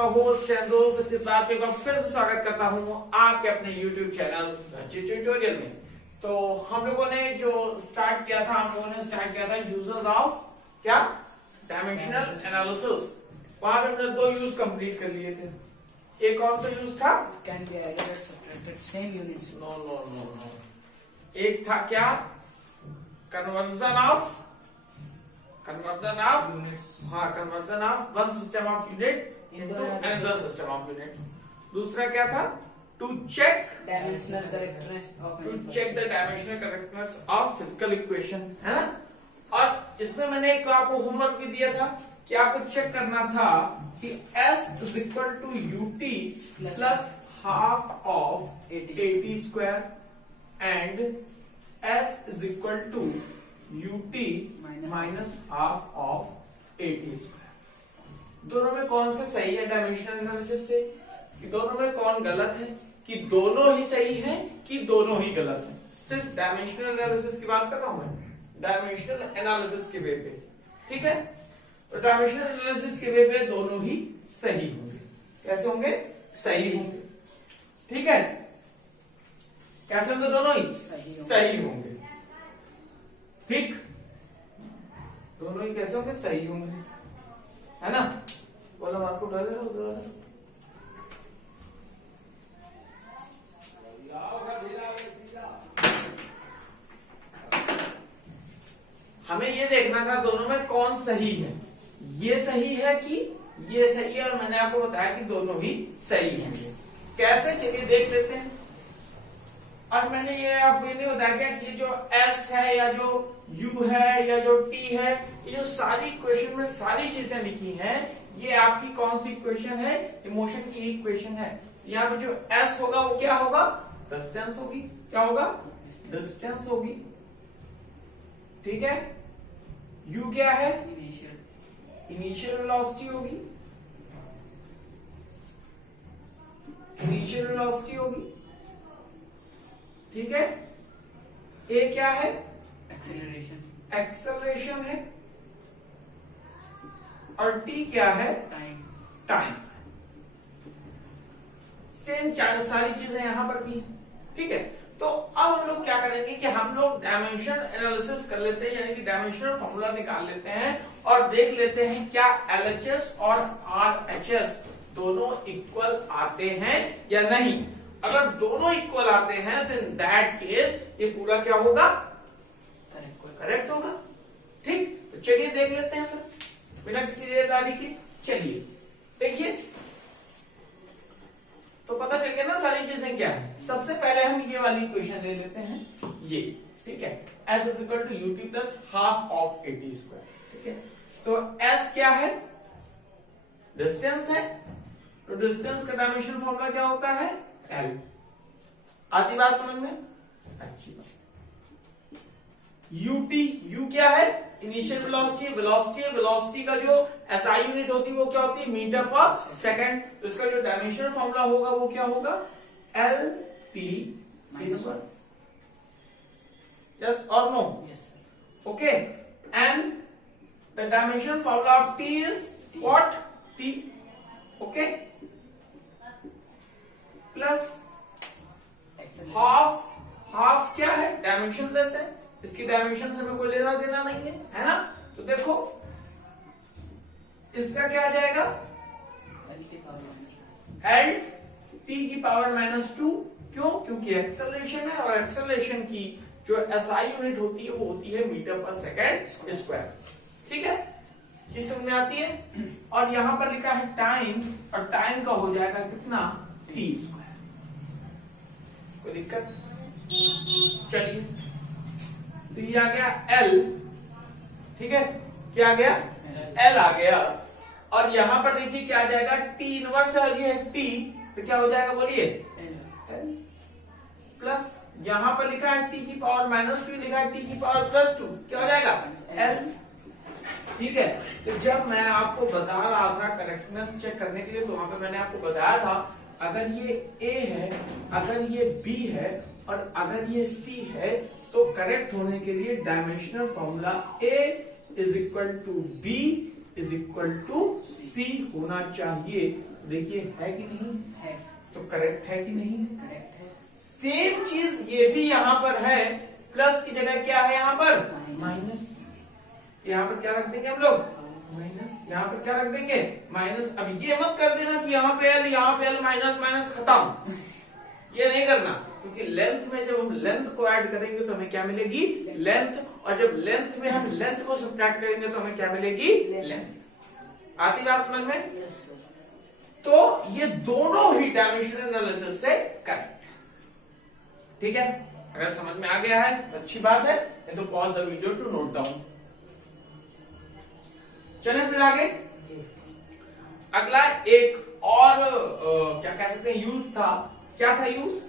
आपका host and दोस्त सचित भारती का फिर से स्वागत करता हूं आपके अपने YouTube चैनल ट्यूटोरियल में। तो हम लोगों ने जो स्टार्ट किया था यूजर्स ऑफ क्या डायमेंशनल एनालिसिस। वहां पे हमने दो यूज कंप्लीट कर लिए थे। एक कौन सा यूज था? Can be added and subtracted same units. No. एक था क्या? Conversion of Units. हाँ, conversion of one system of unit into another system of units. दूसरा क्या था? To check Dimensional correctness of to any check the dimensional correctness of physical equation, है ना। और इसमें मैंने एक आपको होमवर्क भी दिया था कि आपको चेक करना था कि S is equal to ut plus half of 80 square and S is equal to ut minus half of 80 square. दोनों में कौन सा सही है डायमेंशनल एनालिसिस से, कि दोनों में कौन गलत है, कि दोनों ही सही है कि दोनों ही गलत है। सिर्फ डायमेंशनल एनालिसिस की बात कर रहा हूं मैं, डायमेंशनल एनालिसिस के वे पे, ठीक है। तो डायमेंशनल एनालिसिस के वे पे दोनों ही सही होंगे। कैसे होंगे? सही होंगे, ठीक है। कैसे होंगे? दोनों ही सही होंगे, ठीक। दोनों ही कैसे होंगे? सही होंगे, है ना। बोलो आपको डर है उधर? हमें ये देखना था दोनों में कौन सही है। ये सही है कि ये सही है, और मैंने आपको बताया कि दोनों ही सही हैं। कैसे? चलिए देख लेते हैं। और मैंने ये आपको ये नहीं बताया क्या कि ये जो S है या जो U है या जो T है, ये जो सारी इक्वेशन में सारी चीजें लिखी हैं, ये आपकी कौन सी इक्वेशन है? इमोशन की इक्वेशन है। यहाँ पे जो S होगा वो क्या होगा? डिस्टेंस होगी। क्या होगा? डिस्टेंस होगी, ठीक है। U क्या है? इनिशियल वेलोसिटी होगी, इनिशियल वेलोसिटी होगी, ठीक है। ए क्या है? acceleration. एक्सेलरेशन है। और टी क्या है? Time. टाइम। सेम सारी चीजें यहां पर भी, ठीक है। तो अब हम लोग क्या करेंगे कि हम लोग डायमेंशन एनालिसिस कर लेते हैं, यानी कि डायमेंशनल फॉर्मूला निकाल लेते हैं और देख लेते हैं क्या LHS और RHS दोनों इक्वल आते हैं या नहीं। अगर दोनों इक्वल आते हैं तो इन दैट केस ये पूरा क्या होगा? करेक्ट होगा, ठीक। तो चलिए देख लेते हैं फिर बिना किसी देरदारी के। चलिए देखिए, तो पता चल गया ना सारी चीजें क्या है। सबसे पहले हम ये वाली इक्वेशन ले लेते हैं, ये, ठीक है। S is equal to ut plus half of 80 square, ठीक है। तो S क्या है? डिस्टेंस है। तो डिस्टेंस का डायमेंशन फॉर्मूला क्या होता है? L। आती बात समझ में? अच्छी बात। यूटी, यू क्या है? Initial velocity. वेलोसिटी का जो एसआई यूनिट होती है वो क्या होती है? मीटर पर सेकंड। तो इसका जो डायमेंशनल फॉर्मूला होगा वो क्या होगा? L T inverse. यस और no? Yes, sir. Okay. And the dimensional formula of T is what? T, okay, plus half क्या है? डायमेंशन लेस है, इसकी डायमेंशन से हमें कोई लेना देना नहीं है ना। तो देखो इसका क्या आ जाएगा? L t की पावर -2। क्यों? क्योंकि एक्सेलरेशन है, और एक्सेलरेशन की जो SI यूनिट होती है वो होती है मीटर पर सेकेंड स्क्वायर, ठीक है। ये समझ में आती है। और यहां पर लिखा है टाइम, और टाइम का हो जाएगा कितना? t square. कोई दिक्कत? चलिए, तो ये आ गया L, ठीक है। क्या आ गया? L आ गया। और यहां पर देखिए क्या आ जाएगा? T इनवर्स आ गया है T, तो क्या हो जाएगा बोलिए? L प्लस यहां पर लिखा है T की पावर -2, लिखा है T की पावर +2, क्या हो जाएगा? L, ठीक है। तो जब मैं आपको बता रहा था करेक्टनेस चेक करने के लिए, तो वहां पे मैंने आपको बताया था अगर ये A है, अगर ये B है और अगर ये C है, तो करेक्ट होने के लिए dimensional formula A is equal to B is equal to C होना चाहिए। देखिए है कि नहीं, है, तो करेक्ट है कि नहीं? करेक्ट है, सेम चीज ये भी यहाँ पर है, प्लस की जगह क्या है यहाँ पर? माइनस। यहाँ पर क्या रख देंगे हम लोग? माइनस। यहाँ पर क्या रख देंगे? माइनस। अब ये मत कर देना कि यहाँ पे एल माइनस माइनस खत्म, ये नहीं करना, क्योंकि लेंथ में जब हम लेंथ को ऐड करेंगे तो हमें क्या मिलेगी? लेंथ। और जब लेंथ में हम लेंथ को सब्ट्रैक्ट करेंगे तो हमें क्या मिलेगी? लेंथ। आती बात समझ में? Yes sir. तो ये दोनों ही डायमेंशनल एनालिसिस से करेक्ट। ठीक है, अगर समझ में आ गया है तो अच्छी बात है, नहीं तो pause the video to note down. चलें फिर आगे। अगला एक और क्या कह सकते हैं, यूज था। क्या था use?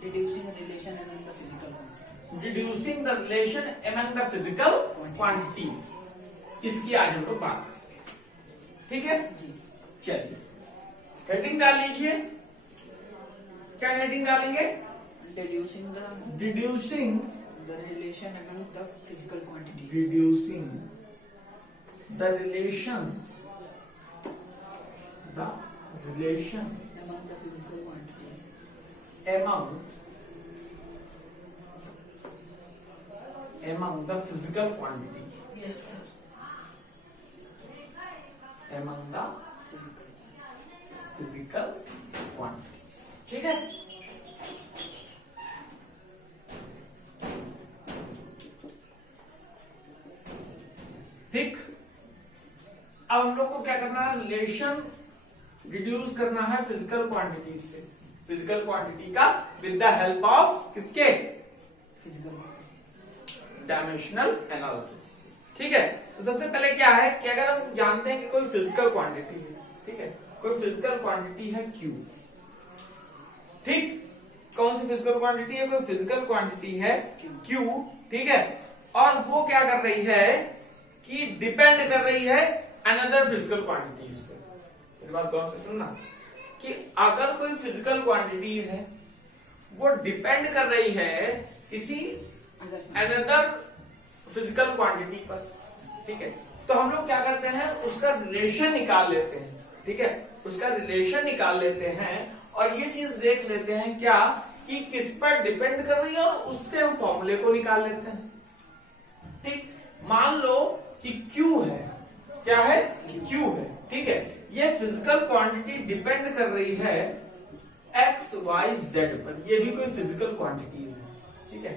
Reducing the relation among the physical quantities. Reducing the relation among the physical quantities. इसकी आज हम लोग बात करेंगे। ठीक है, जी। चलिए हेडिंग डाल लीजिए। क्या हेडिंग डालेंगे? Reducing reducing the relation among the physical quantities. reducing the relation Among the physical quantities. among the physical quantity, Yes sir. among the physical quantity। ठीक है, ठीक। अब हम लोग को क्या करना है? रिलेशन रिड्यूस करना है फिजिकल क्वांटिटी से, फिजिकल क्वांटिटी का, विद द हेल्प ऑफ किसके? Physical. Dimensional analysis. ठीक है, तो सबसे पहले क्या है कि अगर हम जानते हैं कि कोई फिजिकल क्वांटिटी है, ठीक है, कोई फिजिकल क्वांटिटी है Q। ठीक, कौन सी फिजिकल क्वांटिटी है? कोई फिजिकल क्वांटिटी है Q। ठीक है, और वो क्या कर रही है कि डिपेंड कर रही है अनदर फिजिकल क्वांटिटीज पे। मेरी बात गौर से सुनना, कि अगर कोई फिजिकल क्वांटिटी है वो डिपेंड कर रही है किसी अनदर फिजिकल क्वांटिटी पर, ठीक है, तो हम लोग क्या करते हैं? उसका रिलेशन निकाल लेते हैं। ठीक है, उसका रिलेशन निकाल लेते हैं और ये चीज देख लेते हैं क्या कि किस पर डिपेंड कर रही है, और उससे हम फॉर्मूले को निकाल लेते हैं। ठीक, मान लो कि Q है। क्या है? Q है। ठीक है, ये फिजिकल क्वांटिटी डिपेंड कर रही है एक्स वाई जेड पर। ये भी कोई फिजिकल क्वांटिटीज है। ठीक है,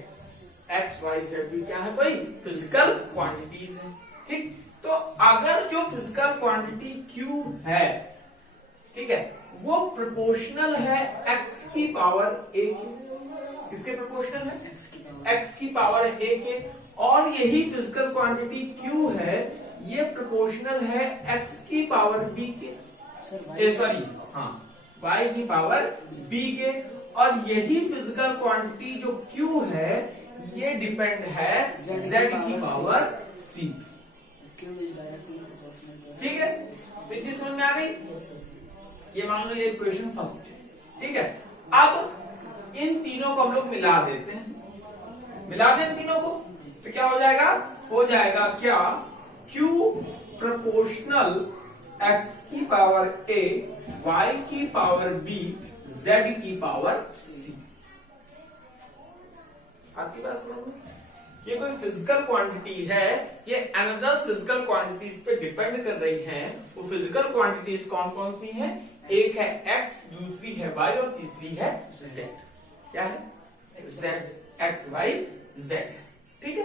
एक्स वाई जेड भी क्या है? कोई फिजिकल क्वांटिटीज है। ठीक, तो अगर जो फिजिकल क्वांटिटी Q है, ठीक है, वो प्रोपोर्शनल है x की पावर a के। किसके प्रोपोर्शनल है? x की पावर a के। और यही फिजिकल क्वांटिटी Q है, ये प्रोपोर्शनल है x की पावर b के, सॉरी हाँ y की पावर b के। और यही फिजिकल क्वांटिटी जो Q है, ये डिपेंड है z की पावर c। ठीक है, तो चीज समझ में आ गई? ये मान लो ये इक्वेशन फर्स्ट है। ठीक है, अब इन तीनों को हम लोग मिला देते हैं। मिला दें तीनों को तो क्या हो जाएगा? हो जाएगा क्या? Q प्रोपोर्शनल x की पावर a, y की पावर b, z की पावर c। आती बात समझ में? ये कोई फिजिकल क्वांटिटी है, ये अनदर फिजिकल क्वांटिटीज पे डिपेंड कर रही हैं। वो फिजिकल क्वांटिटीज कौन कौन सी हैं? एक है x, दूसरी है y और तीसरी है z। क्या है? z, x, y, z। ठीक है,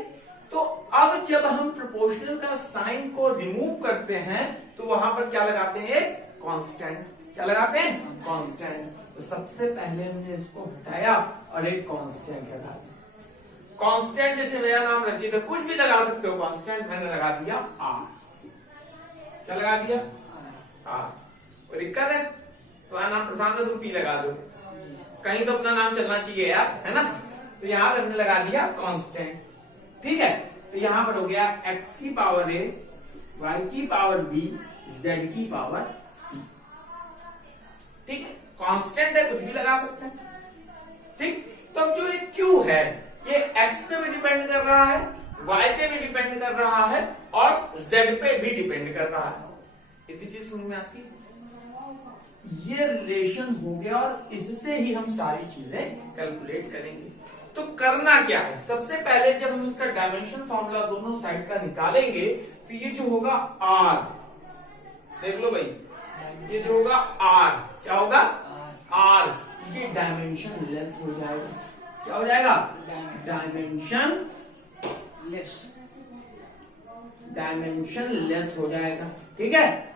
तो अब जब हम प्रोपोर्शनल का साइन को रिमूव करते हैं तो वहां पर क्या लगाते हैं? कांस्टेंट। क्या लगाते हैं? कांस्टेंट। तो सबसे पहले हमने इसको हटाया और एक कांस्टेंट लगा दिया। कांस्टेंट जैसे मेरा नाम रचित है, कुछ भी लगा सकते हो। कांस्टेंट मैंने लगा दिया r। क्या लगा दिया? r। कोई दिक्कत है? तो नाम प्रशांत तुम p लगा दो, कहीं तो अपना नाम चलना चाहिए यार, है ना? तो यहां पर हमने लगा दिया कांस्टेंट। ठीक है, तो यहां पर हो गया x की पावर a, y की पावर b, z की पावर c। ठीक है, कांस्टेंट है, कुछ भी लगा सकते हैं। ठीक, तो अब जो ये q है, ये x पे भी डिपेंड कर रहा है, y पे भी डिपेंड कर रहा है और z पे भी डिपेंड कर रहा है। इतनी चीज समझ में आती है? ये रिलेशन हो गया और इससे ही हम सारी चीजें कैलकुलेट करेंगे। तो करना क्या है, सबसे पहले जब हम इसका डायमेंशन फॉर्मूला दोनों साइड का निकालेंगे तो ये जो होगा आर, देख लो भाई, ये जो होगा आर, क्या होगा आर, ये डायमेंशन लेस हो जाएगा। क्या हो जाएगा? डायमेंशन लेस हो जाएगा। ठीक है,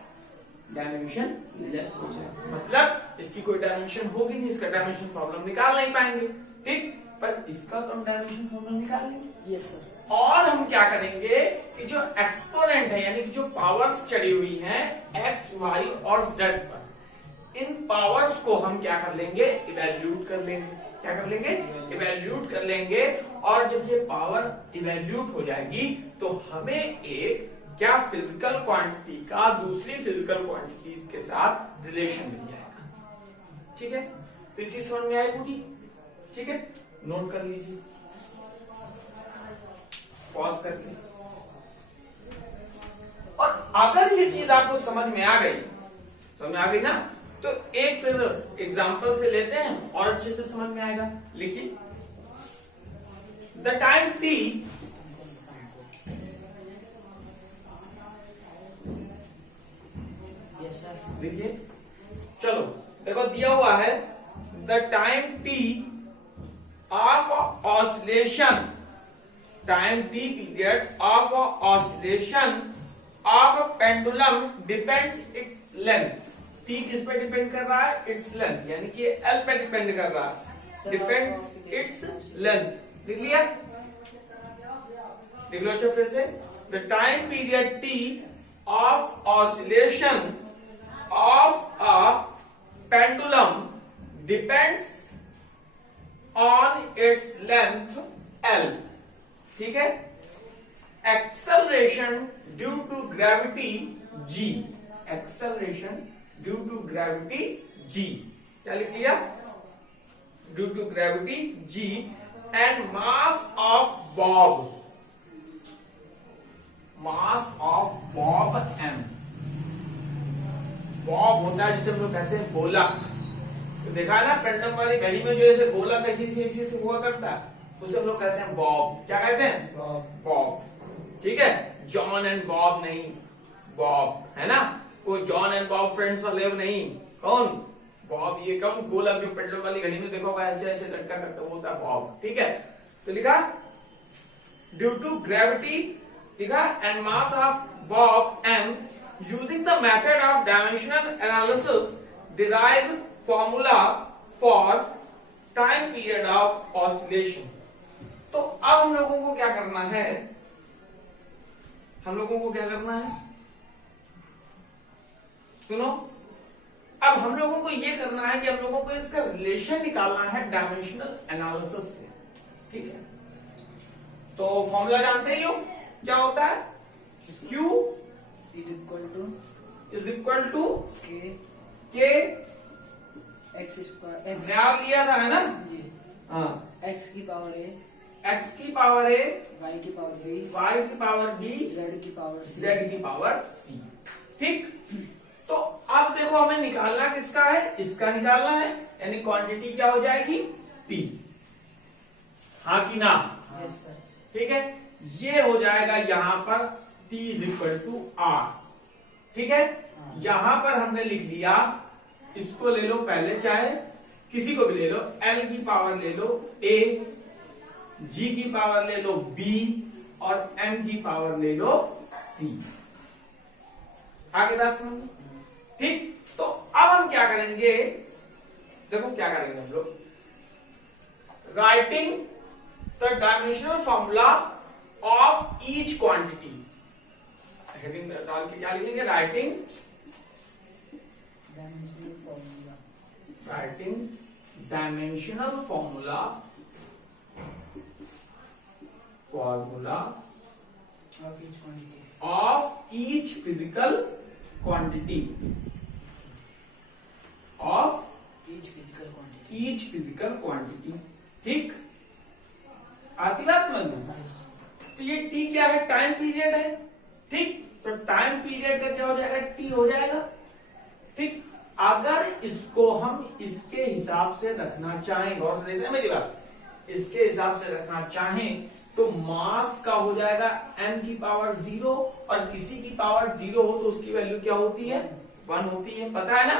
डायमेंशन लेस हो जाएगा, मतलब इसकी कोई डायमेंशन होगी नहीं, इसका डायमेंशन फॉर्मूला निकाल नहीं पाएंगे। ठीक, पर इसका तो हम डायमेंशन फॉर्मूला निकाल लेंगे। Yes sir. और हम क्या करेंगे कि जो एक्सपोनेंट है यानी कि जो पावर्स चढ़ी हुई हैं एक्स, वाई और जेड पर, इन पावर्स को हम क्या कर लेंगे? इवेल्यूट कर लेंगे। क्या कर लेंगे? इवेल्यूट कर लेंगे। और जब ये पावर इवेल्यूट हो जाएगी तो हमें एक क्या फिजिकल क्वांटिटी का दूसरी फिजिकल क्वांटिटी के साथ रिलेशन मिल जाएगा। ठीक है, तो चीज समझ में आई पूरी? ठीक है, नोट कर लीजिए, पॉज करके। और अगर ये चीज आपको समझ में आ गई ना, तो एक फिर एग्जांपल से लेते हैं और अच्छे से समझ में आएगा। लिखिए, द टाइम टी देखिए, चलो देखो दिया हुआ है the time T of oscillation, time T period of oscillation of pendulum depends its length. T किस पे डिपेंड कर रहा है? इट्स लेंथ, यानी कि एल पे डिपेंड कर रहा है, डिपेंड्स इट्स लेंथ। लिख लिया? लिख लो अच्छा फिर से, the time period T of oscillation of a pendulum depends on its length L. ठीक है, acceleration due to gravity G, acceleration due to gravity G, क्या लिख लिया? due to gravity G and mass of Bob, mass of Bob M. Bob होता है जिसे हम लोग कहते हैं गोला। तो देखा है ना पेंडुलम वाली घड़ी में जो ऐसे गोला कैसी से हुआ करता है, उसे हम लोग कहते हैं बॉब। क्या कहते हैं? बॉब। ठीक है, जॉन एंड बॉब नहीं, बॉब, है ना? कोई जॉन एंड बॉब फ्रेंड्स अलेव नहीं, कौन? बॉब। ये कौन? गोला जो पेंडुलम वाली घड़ी में देखो ऐसे ऐसे लटका करता वो होता है बॉब। ठीक है, तो लिखा ड्यू टू ग्रेविटी, लिखा and mass of bob M, using the method of dimensional analysis derive formula for time period of oscillation। तो अब हम लोगों को क्या करना है? सुनो, अब हम लोगों को ये करना है कि हम लोगों को इसका रिलेशन निकालना है डायमेंशनल एनालिसिस से। ठीक है, तो फॉर्मूला जानते ही हो क्या होता है? Q is equal to K x square, ध्यान लिया था है ना जी, हाँ, x की पावर a, x की पावर a, y की पावर b, y की पावर b, z की पावर c, z की पावर c। ठीक, तो अब देखो हमें निकालना किसका है? इसका निकालना है, यानी क्वांटिटी क्या हो जाएगी? t। हाँ कि ना? Yes sir. ठीक है, ये हो जाएगा यहां पर t is equal to r। ठीक है, यहां पर हमने लिख लिया, इसको ले लो पहले, चाहे किसी को भी ले लो, l की पावर ले लो a, g की पावर ले लो b और m की पावर ले लो c। आगे बात समझ? ठीक, तो अब हम क्या करेंगे? देखो क्या करेंगे हम लोग, writing the dimensional formula of each quantity, heading डाल के क्या लिखेंगे? Writing dimensional formula of each physical quantity, ठीक, आती बात समझ में? तो ये टी क्या है? टाइम पीरियड है। ठीक, तो टाइम पीरियड का क्या हो जाएगा? टी हो जाएगा। ठीक, अगर इसको हम इसके हिसाब से रखना चाहें, गौर से देखते हैं मेरी बात, इसके हिसाब से रखना चाहें तो मास का हो जाएगा m की पावर 0, और किसी की पावर 0 हो तो उसकी वैल्यू क्या होती है, 1 होती है, पता है ना।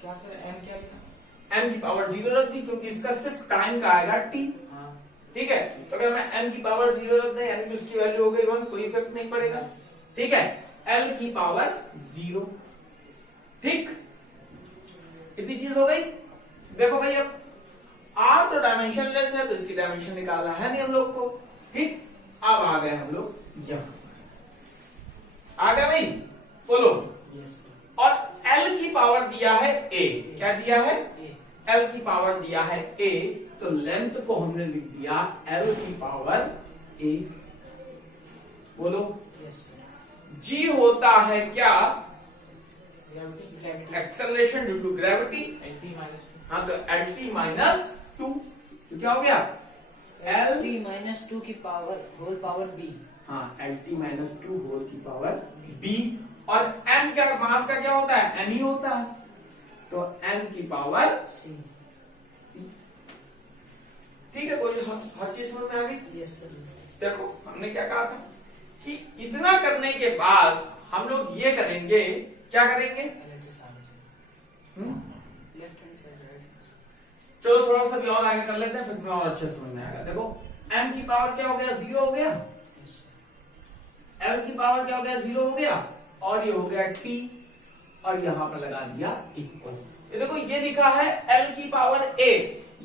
क्या सर m क्या लिखा? m की पावर 0 रख दी क्योंकि इसका सिर्फ टाइम का आएगा t। ठीक है, तो अगर मैं m की पावर 0 रख दें यानी कि उसकी वैल्यू हो गई 1, कोई इफेक्ट नहीं पड़ेगा। ठीक है, l की पावर 0। ठीक, इतनी चीज हो गई। देखो भाई अब r तो डायमेंशनलेस है तो इसकी डायमेंशन निकालना है नहीं हम लोग को। ठीक, अब आ गए हम लोग यहां, आ गए भाई, बोलो। और l की पावर दिया है a, क्या दिया है, l की पावर दिया है a, तो लेंथ को हमने लिख दिया l की पावर a। बोलो g होता है क्या, एक्सेलरेशन ड्यू टू ग्रेविटी। हाँ, तो LT माइनस 2, तो क्या हो गया, LT माइनस 2 की पावर होल पावर b। हाँ, LT माइनस 2 होल की पावर b। और m का मास का क्या होता है, m ही होता है, तो m की पावर c। ठीक है, कोई हर चीज समझ में आ गई। Yes sir. देखो हमने क्या कहा था कि इतना करने के बाद हम लोग ये करेंगे, क्या करेंगे, लेफ्ट हैंड साइड राइट। चलो थोड़ा सा भी और आगे कर लेते हैं, फिर तुम्हें और अच्छे समझ में आएगा। देखो m की पावर क्या हो गया, 0 हो गया, l की पावर क्या हो गया, 0 हो गया, और ये हो गया t, और यहां पर लगा दिया इक्वल। ये देखो ये लिखा है l की पावर a,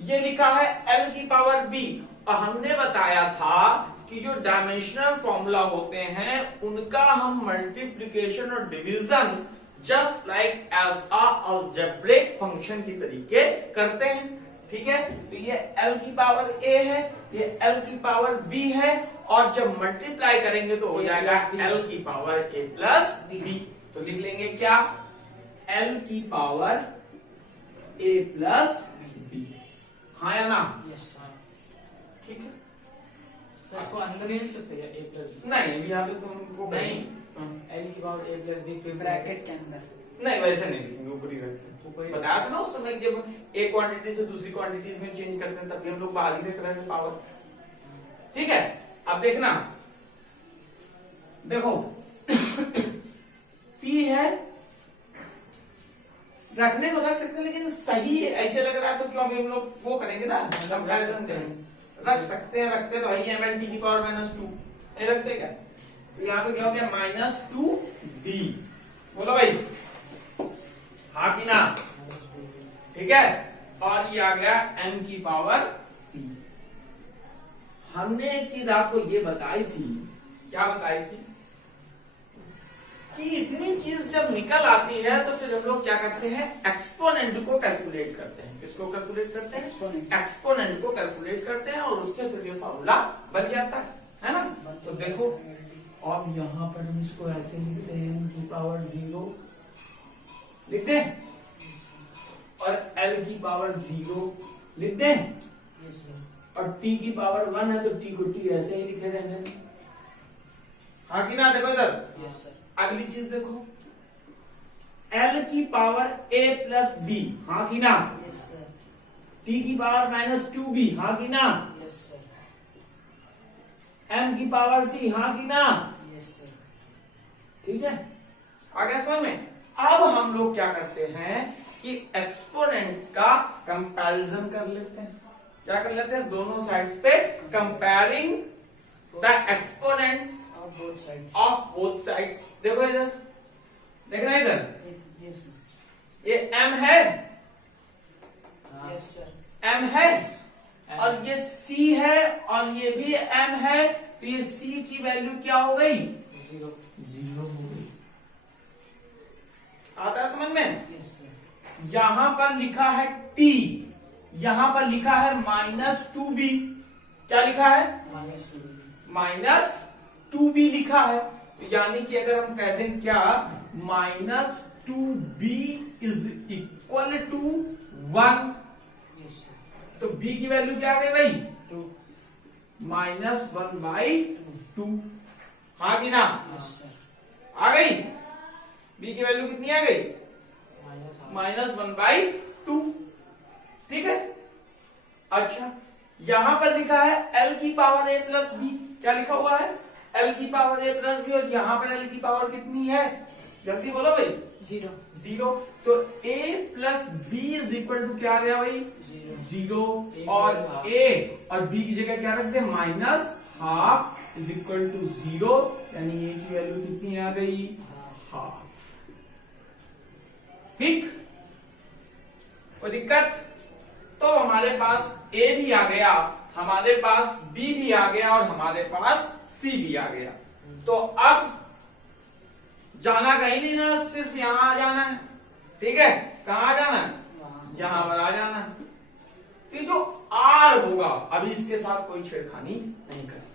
ये लिखा है l की पावर b, और हमने बताया था कि जो डायमेंशनल फॉर्मूला होते हैं उनका हम मल्टीप्लिकेशन और division just like as a algebraic function की तरीके करते हैं। ठीक है, तो ये l की पावर a है, ये l की पावर b है, और जब मल्टीप्लाई करेंगे तो हो जाएगा l की पावर a प्लस b। तो लिख लेंगे क्या, l की पावर a प्लस b। हाँ या ना, यस सर। ठीक है। तो इसको अंदर नहीं लिख सकते क्या, a प्लस नहीं, अभी यहाँ पे तुमको नहीं, l की पावर a प्लस b फिर ब्रैकेट के अंदर नहीं, वैसे नहीं लिखेंगे, ऊपर ही रखते हैं। बताया था ना उस समय जब एक क्वांटिटी से दूसरी क्वांटिटी में चेंज करते हैं तब भी हम लोग बाहर ही देख रहे थे पावर। ठीक है, अब देखना, देखो P है, रखने को रख सकते हैं लेकिन सही है, ऐसे लग रहा है तो क्यों अभी हम लोग वो करेंगे ना, कंपैरिजन करेंगे। रख सकते हैं, रखते तो है ही MLT की पावर माइनस 2, ये रखते क्या, तो यहाँ पे क्या हो गया माइनस 2D। बोलो भाई हाँ कि ना, ठीक है। और ये आ गया m की पावर c। हमने एक चीज आपको ये बताई थी, क्या बताई थी, कि इतनी चीज जब निकल आती है तो फिर हम लोग क्या करते हैं, एक्सपोनेंट को कैलकुलेट करते हैं। किसको कैलकुलेट करते हैं, एक्सपोनेंट को कैलकुलेट करते हैं, और उससे फिर ये फॉर्मूला बन जाता है ना। तो देखो अब यहां पर हम इसको ऐसे लिखते हैं, m की पावर 0 लिखते हैं, और l की पावर 0 लिखते हैं, और t की पावर 1 है तो t को t ऐसे ही लिखे रहने दें। हाँ कि ना, देखो इधर अगली चीज देखो, l की पावर a प्लस b, हाँ कि ना, t की पावर माइनस 2b, हाँ कि ना, m की पावर c, हाँ कि ना, ठीक है, आ गया समझ में। अब हम लोग क्या करते हैं कि एक्सपोनेंट्स का कंपैरिजन कर लेते हैं। क्या कर लेते हैं, दोनों साइड्स पे comparing the exponents of both sides. देखो इधर, देखना इधर, ये m है, m है, और ये c है, और ये भी m है, तो ये c की वैल्यू क्या हो गई, 0 हो गई। आता है समझ में। यहां पर लिखा है t, यहां पर लिखा है माइनस 2b, क्या लिखा है, माइनस 2b लिखा है, तो यानी कि अगर हम कहते हैं क्या, minus 2b is equal to 1, तो b की वैल्यू क्या आ गई भाई, माइनस 1/2। हाँ कि ना, आ गई। बी की वैल्यू कितनी आ गई? -1/2। ठीक है। अच्छा, यहां पर लिखा है l की पावर a प्लस बी। क्या लिखा हुआ है? l की पावर a प्लस बी। और यहां पर l की पावर कितनी है? जल्दी बोलो भाई। 0। तो a plus B is equal to क्या आ गया भाई? 0। और a और b की जगह क्या रख दे? -½ इज इक्वल टू 0। यानी a की वैल्यू कितनी आ गई? ½ ठीक। कोई दिक्कत? तो हमारे पास a भी आ गया, हमारे पास b भी आ गया और हमारे पास c भी आ गया। तो अब जाना कहीं नहीं ना, सिर्फ यहां आ जाना है। ठीक है, कहां आ जाना है? यहां पर आ जाना है। तो जो r होगा, अभी इसके साथ कोई छेड़खानी नहीं करनी।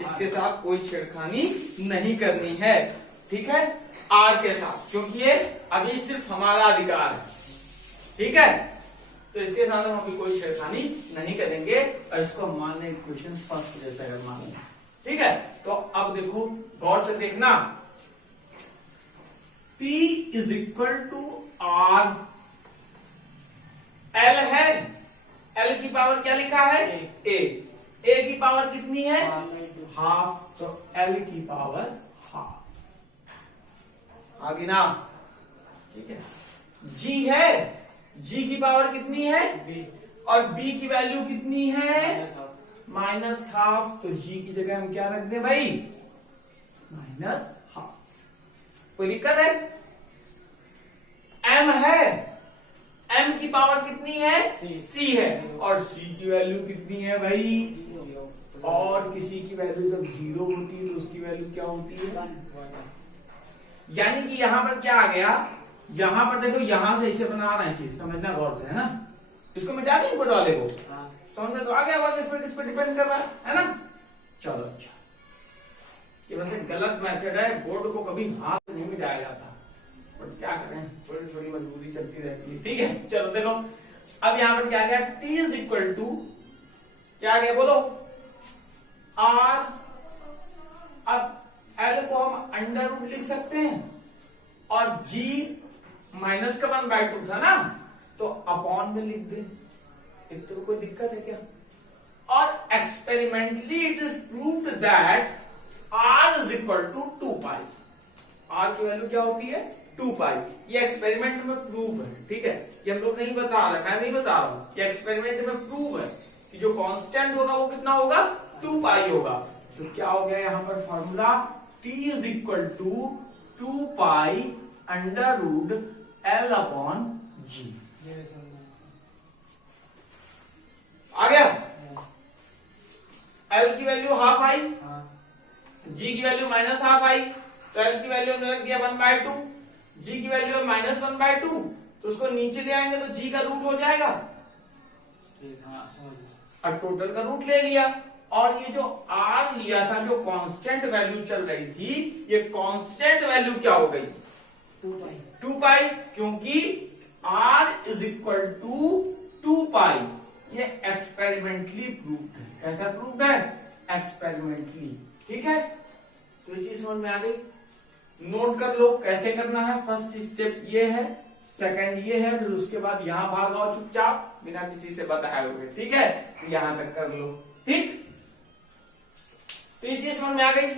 इसके साथ कोई छेड़खानी नहीं करनी है। ठीक है, r के साथ, क्योंकि ये अभी सिर्फ हमारा अधिकार है। ठीक है, तो इसके साथ हम अभी कोई छेड़खानी नहीं करेंगे और इसको मान लें इक्वेशन फर्स्ट जैसा अगर मान लें। ठीक है, तो अब देखो, गौर से देखना। P is equal to R। L है, L की पावर क्या लिखा है? A। A की पावर कितनी है? ½ तो L की पावर ½ आ गई ना? ठीक है। G है, G की पावर कितनी है? और B की वैल्यू कितनी है? -½ तो G की जगह हम क्या रख दें भाई? -½ कोई दिक्कत है? M है, M की पावर कितनी है? C है, और C की वैल्यू कितनी है भाई? और किसी की वैल्यू जब 0 होती है तो उसकी वैल्यू क्या होती है? यानी कि यहां पर क्या आ गया? यहां पर देखो, यहां से इसे बना रहे हैं, चीज समझना गौर से, है ना? इसको मिटा दें ऊपर वाले को, समझ में तो आ गया बात। इस पर डिपेंड कर रहा है ना? चलो, अच्छा, ये वैसे गलत मेथड है, बोर्ड को कभी हाथ से नहीं मिटाया जाता, बट क्या करें, थोड़ी थोड़ी मजबूरी चलती रहती है। ठीक है, चलो देखो, अब यहां पर क्या गया? T इज इक्वल टू क्या गया बोलो? R। अब L को हम अंडर रूट लिख सकते हैं, और G माइनस का 1/2 था ना, तो अपॉन में लिख दे। तो कोई दिक्कत है क्या? और experimentally it is proved that R is equal to 2π। R की वैल्यू क्या होती है? 2π। ये एक्सपेरिमेंट में प्रूव है। ठीक है, ये हम लोग नहीं बता रहे, मैं नहीं बता रहा हूं, ये एक्सपेरिमेंट में प्रूव है कि जो कांस्टेंट होगा वो कितना होगा? 2π होगा। तो क्या हो गया यहां पर formula? T is equal to 2π under root L upon G। आ गया? L की वैल्यू ½ आई, G की वैल्यू -½ आई, तो L की वैल्यू हमने रख दिया 1/2, G की वैल्यू है -1/2, तो उसको नीचे ले आएंगे तो G का रूट हो जाएगा, और टोटल का रूट ले लिया। और ये जो R लिया था, जो कांस्टेंट वैल्यू चल रही थी, ये कांस्टेंट वैल्यू क्या हो गई? 2π, क्योंकि R इज इक्वल टू 2π। ये एक्सपेरिमेंटली प्रूव्ड है। कैसा प्रूव्ड है? एक्सपेरिमेंटली। ठीक है, तो ये चीज समझ में आ गई। नोट कर लो कैसे करना है। फर्स्ट स्टेप ये है, सेकंड ये है, फिर उसके बाद यहां भाग आओ चुपचाप, बिना किसी से बताए हुए। ठीक है, तो यहां तक कर लो। ठीक, तो ये चीज समझ में आ गई।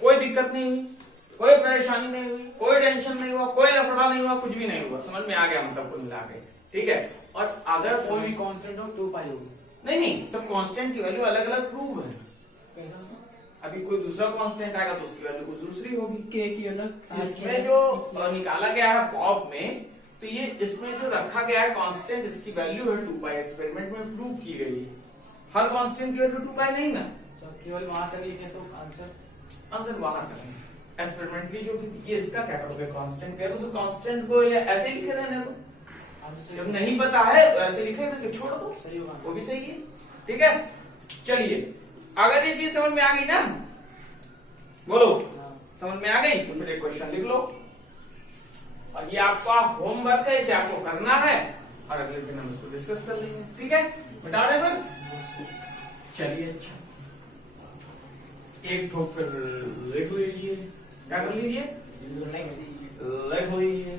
कोई दिक्कत नहीं हुई, कोई परेशानी नहीं हुई, कोई टेंशन नहीं हुआ, कोई लफड़ा नहीं हुआ, कुछ भी नहीं हुआ। समझ में आ गया मतलब कुल मिला के। ठीक है, और अगर कोई भी कांस्टेंट हो 2π होगी? नहीं, सब कांस्टेंट की वैल्यू अलग अलग प्रूव है। अभी कोई दूसरा कांस्टेंट आएगा तो उसकी वैल्यू कुछ दूसरी होगी, के की अलग। इसमें जो निकाला गया है बॉब में, तो ये इसमें जो रखा गया है कांस्टेंट, इसकी वैल्यू है 2π। एक्सपेरिमेंट में प्रूव की गई है। हर कांस्टेंट की वैल्यू 2π नहीं ना, तो केवल वहां तक लिखे तो आंसर वहां करेंगे। एक्सपेरिमेंटली जो ये इसका क्या करोगे? कांस्टेंट कह दो, कांस्टेंट को ये ऐसे लिखे रहने दो। जब नहीं पता है तो ऐसे लिखे ना, छोड़ दो, सही होगा, वो भी सही है। ठीक है, चलिए, अगर ये चीज समझ में आ गई ना, बोलो समझ में आ गई, तो फिर एक क्वेश्चन लिख लो। और ये आपका होमवर्क है, इसे आपको करना है, और अगले दिन हम इसको डिस्कस कर लेंगे। ठीक है, बता रहे फिर। चलिए, अच्छा, एक ठोक कर लिख लीजिए। क्या कर लीजिए? ल हुई है,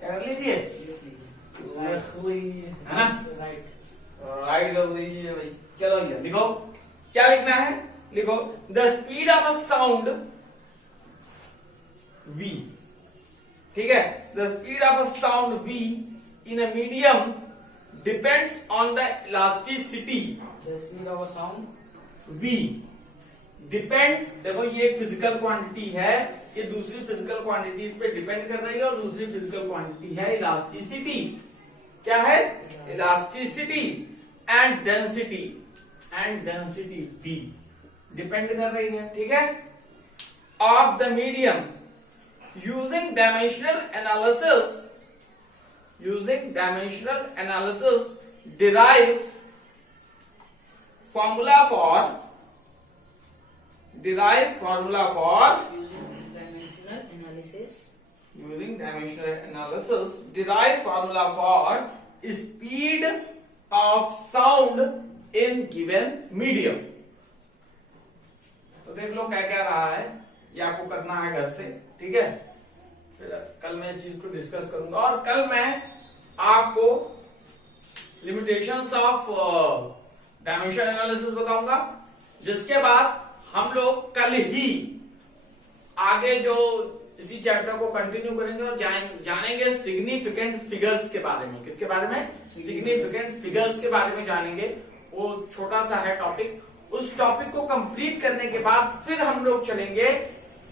कर लीजिए, ल हुई है ना, राइट हो गई है भाई। चलो ये लिखो, क्या लिखना है, लिखो the speed of a sound v, ठीक है, the speed of a sound v in a medium depends on the elasticity. The speed of a sound. v depends, देखो ये एक फिजिकल क्वांटिटी है, ये दूसरी फिजिकल क्वांटिटी पे डिपेंड कर रही है, और दूसरी फिजिकल क्वांटिटी है इलास्टिसिटी। क्या है, elasticity and density, d depend कर रही है, ठीक है, of the medium using dimensional analysis derive formula for Using dimensional analysis. Derive formula for speed of sound in given medium। तो देख लो क्या क्या रहा है, ये आपको करना है घर से, ठीक है, फिर कल मैं इस चीज को डिस्कस करूंगा, और कल मैं आपको लिमिटेशंस ऑफ डायमेंशन एनालिसिस बताऊंगा, जिसके बाद हम लोग कल ही आगे जो इसी चैप्टर को कंटिन्यू करेंगे और जानेंगे सिग्निफिकेंट फिगर्स के बारे में। किसके बारे में, सिग्निफिकेंट फिगर्स के बारे में जानेंगे। वो छोटा सा है टॉपिक, उस टॉपिक को कंप्लीट करने के बाद फिर हम लोग चलेंगे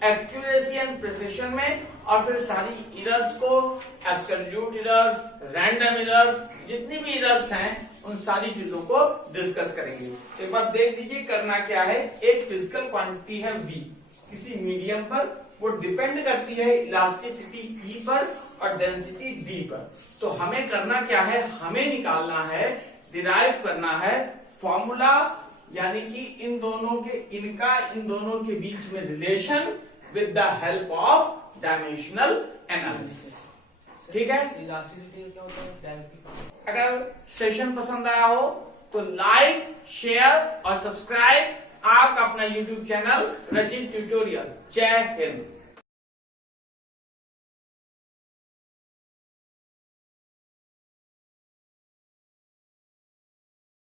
एक्यूरेसी एंड प्रिसिशन में, और फिर सारी एरर्स को, एब्सोल्यूट एरर्स, रैंडम एरर्स, जितनी भी एरर्स हैं उन सारी चीजों को डिस्कस करेंगे। एक बार देख लीजिए करना क्या है, एक फिजिकल क्वांटिटी है v किसी मीडियम पर, वो डिपेंड करती है इलास्टिसिटी E पर और डेंसिटी D पर। तो हमें करना क्या है, हमें निकालना है, डिराइव करना है फॉर्मूला, यानी कि इन दोनों के बीच में relation with the help of dimensional analysis, ठीक है। इलास्टिसिटी क्या होता है, डायमेंशन। अगर सेशन पसंद आया हो तो लाइक, शेयर और सब्सक्राइब आपका अपना YouTube चैनल रचित ट्यूटोरियल। जय हिंद।